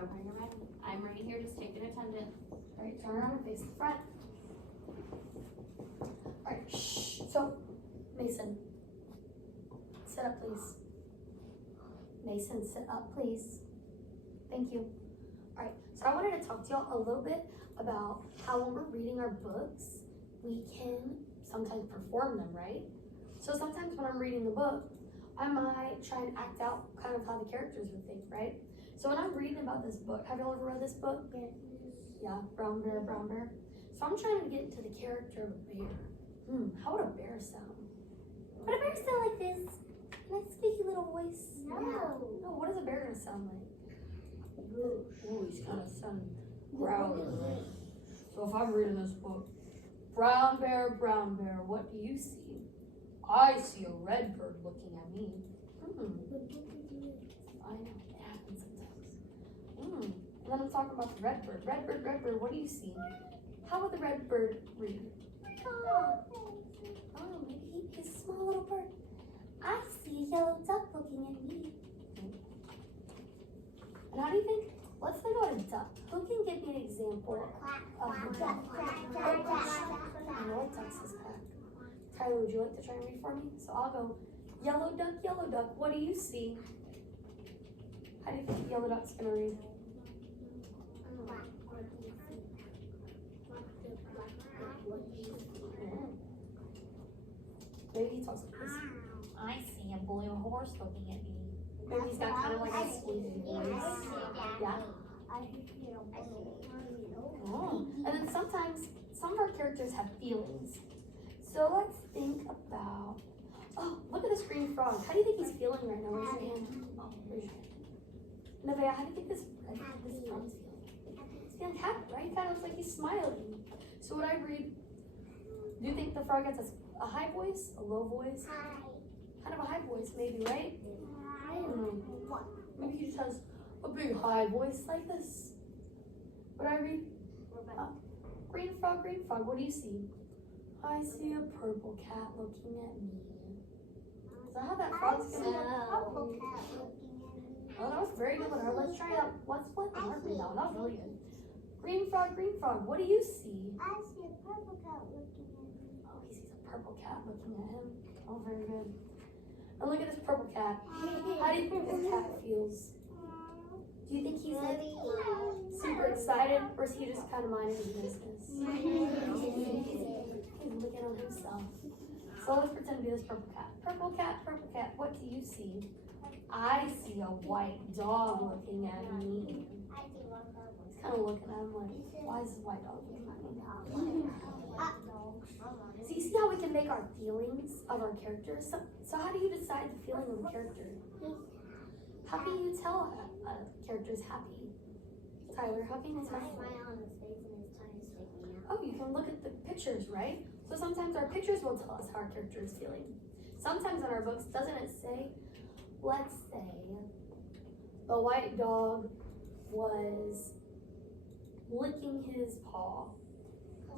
Are you ready? I'm right here, just taking attendance. All right, turn around and face the front. All right, shh. So, Mason, sit up, please. Mason, sit up, please. Thank you. All right, so I wanted to talk to y'all a little bit about how when we're reading our books, we can sometimes perform them, right? So sometimes when I'm reading the book, I might try and act out kind of how the characters would think, right? So when I'm reading about this book, have y'all ever read this book? Yeah, Brown Bear, Brown Bear. So I'm trying to get into the character of a bear. How would a bear sound? Would a bear sound like this? Nice squeaky little voice? No. No, what is a bear gonna sound like? Oh, he's gonna sound growly. So if I'm reading this book, Brown Bear, what do you see? I see a red bird looking at me. I know, it happens sometimes. And then I'm talking about the red bird. Red bird, what do you see? How would the red bird read? Oh, maybe he's a small little bird. I see a yellow duck looking at me. And how do you think? Let's think about a duck. Who can give me an example of a duck? I know what duck says quack. Tyler, would you like to try and read for me? So I'll go, yellow duck, what do you see? How do you think yellow duck's gonna read? Maybe he talks like this. I see a blue horse looking at me. Maybe he's got kind of like a squeaky voice. Yeah? Oh. And then sometimes, some of our characters have feelings. So let's think about, look at this green frog. How do you think he's feeling right now? Raise your hand. Raise your hand. Nevaeh, how do you think this frog's feeling? He's feeling happy, right? He kind of looks like he's smiling. So what I read, do you think the frog has a high voice, a low voice? Kind of a high voice, maybe, right? Maybe he just has a big high voice like this. What I read? Green frog, what do you see? I see a purple cat looking at me. Is that how that frog's gonna look? Oh, that was very good. Let's try it out. Let's let the mark read that one. That was really good. Green frog, what do you see? I see a purple cat looking at me. Oh, he sees a purple cat looking at him. Oh, very good. And look at this purple cat. How do you think this cat feels? Do you think he's like super excited, or is he just kind of minding his business? He's looking on himself. So let's pretend to be this purple cat. Purple cat, what do you see? I see a white dog looking at me. He's kind of looking at him like, why is this white dog looking at me? So you see how we can make our feelings of our characters? So how do you decide the feeling of a character? How can you tell a character's happy? Tyler, how can you tell? Oh, you can look at the pictures, right? So sometimes our pictures will tell us how our character is feeling. Sometimes in our books, doesn't it say, let's say, the white dog was licking his paw.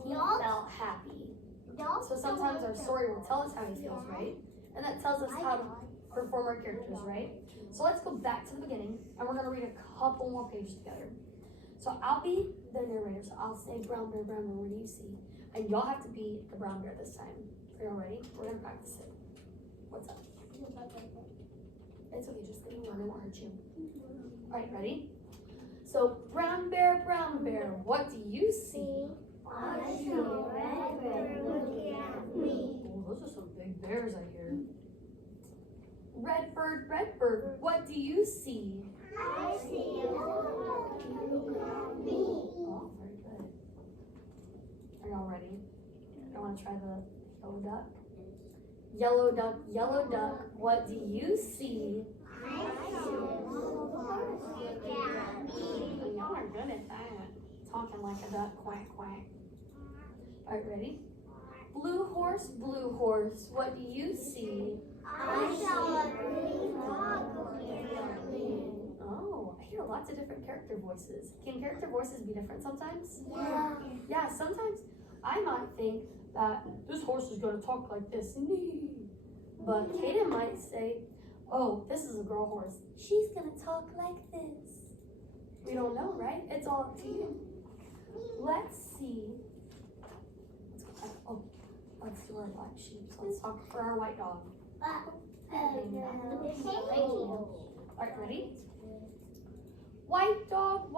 He felt happy. So sometimes our story will tell us how he feels, right? And that tells us how to perform our characters, right? So let's go back to the beginning, and we're going to read a couple more pages together. So I'll be the narrator, so I'll say, Brown Bear, what do you see? And y'all have to be the brown bear this time. Are y'all ready? We're going to practice it. What's up? It's okay, just think about it, it won't hurt you. All right, ready? So, Brown Bear, what do you see? I see a red bird looking at me. Oh, those are some big bears I hear. Red bird, what do you see? I see a yellow duck looking at me. Oh, very good. Are y'all ready? I want to try the yellow duck. Yellow duck, what do you see? I see a blue horse looking at me. Y'all are good at that. Talking like a duck, quack, quack. All right, ready? Blue horse, what do you see? I saw a green dog looking at me. Oh, I hear lots of different character voices. Can character voices be different sometimes? Yeah. Yeah, sometimes I might think that this horse is going to talk like this. But Kaden might say, oh, this is a girl horse. She's going to talk like this. We don't know, right? It's all up to you. Let's see. Let's do our black sheep. So let's talk for our white dog. Alright, ready? White dog,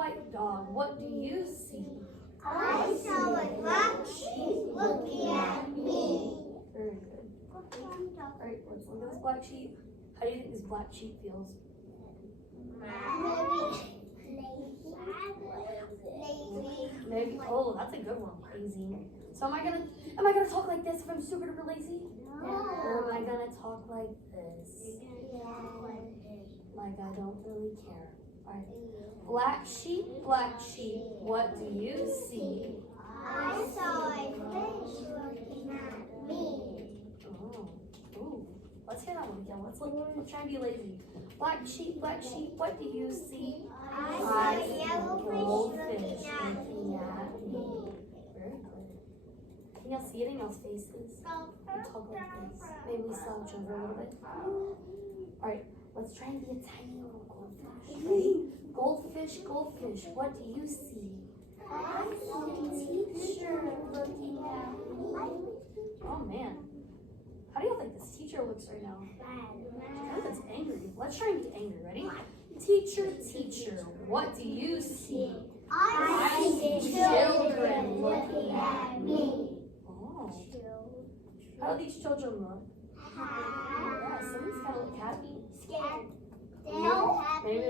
what do you see? I saw a black sheep looking at me. Very good. Alright, let's look at this black sheep. How do you think this black sheep feels? Maybe. Oh, that's a good one. Lazy. So am I gonna talk like this if I'm super duper lazy? Or am I gonna talk like this? Like I don't really care. Alright. Black sheep, what do you see? I saw a fish looking at me. Oh. Ooh. Let's hear that one again. Let's try and be lazy. Black sheep, what do you see? I saw a yellow fish looking at me. Very good. Can y'all see it in y'all's faces? We talk like this. Maybe we slouch over a little bit. Alright, let's try and be a tiny little goldfish. Ready? Goldfish, what do you see? I saw a teacher looking at me. Oh man. How do y'all think this teacher looks right now? I think it's angry. Let's try and be angry. Ready? Teacher, what do you see? I see children looking at me. Oh. How do these children look? Yeah, someone's gotta look happy. Scared. Maybe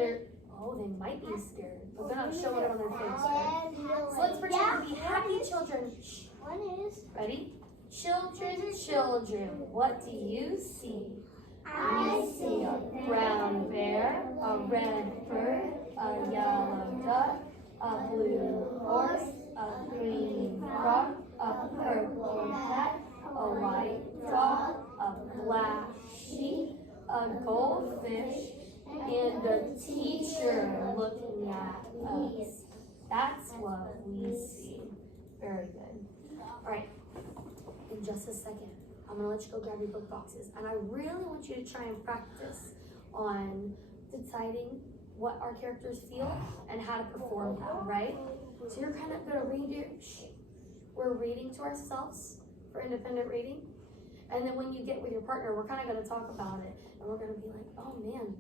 they might be scared, but they're not showing it on their face, right? So let's pretend to be happy children. Shh. One is. Ready? Children, what do you see? I see A brown bear, a red bird, a yellow duck, a blue horse, a green frog, a purple cat, a white dog, a black sheep, a goldfish, and a teacher looking at us. That's what we see. Very good. All right. In just a second, I'm gonna let you go grab your book boxes, and I really want you to try and practice on deciding what our characters feel and how to perform that, right? So you're kind of gonna we're reading to ourselves for independent reading, and then when you get with your partner, we're kind of gonna talk about it, and we're gonna be like, oh man,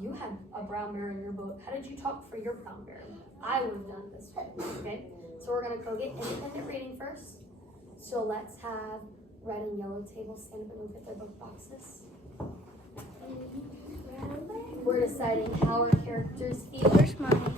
you had a brown bear in your book. How did you talk for your brown bear? I would have done this way, okay? So we're gonna go get independent reading first. So let's have red and yellow tables stand up and look at their book boxes. We're deciding how our characters feel. Where's mine?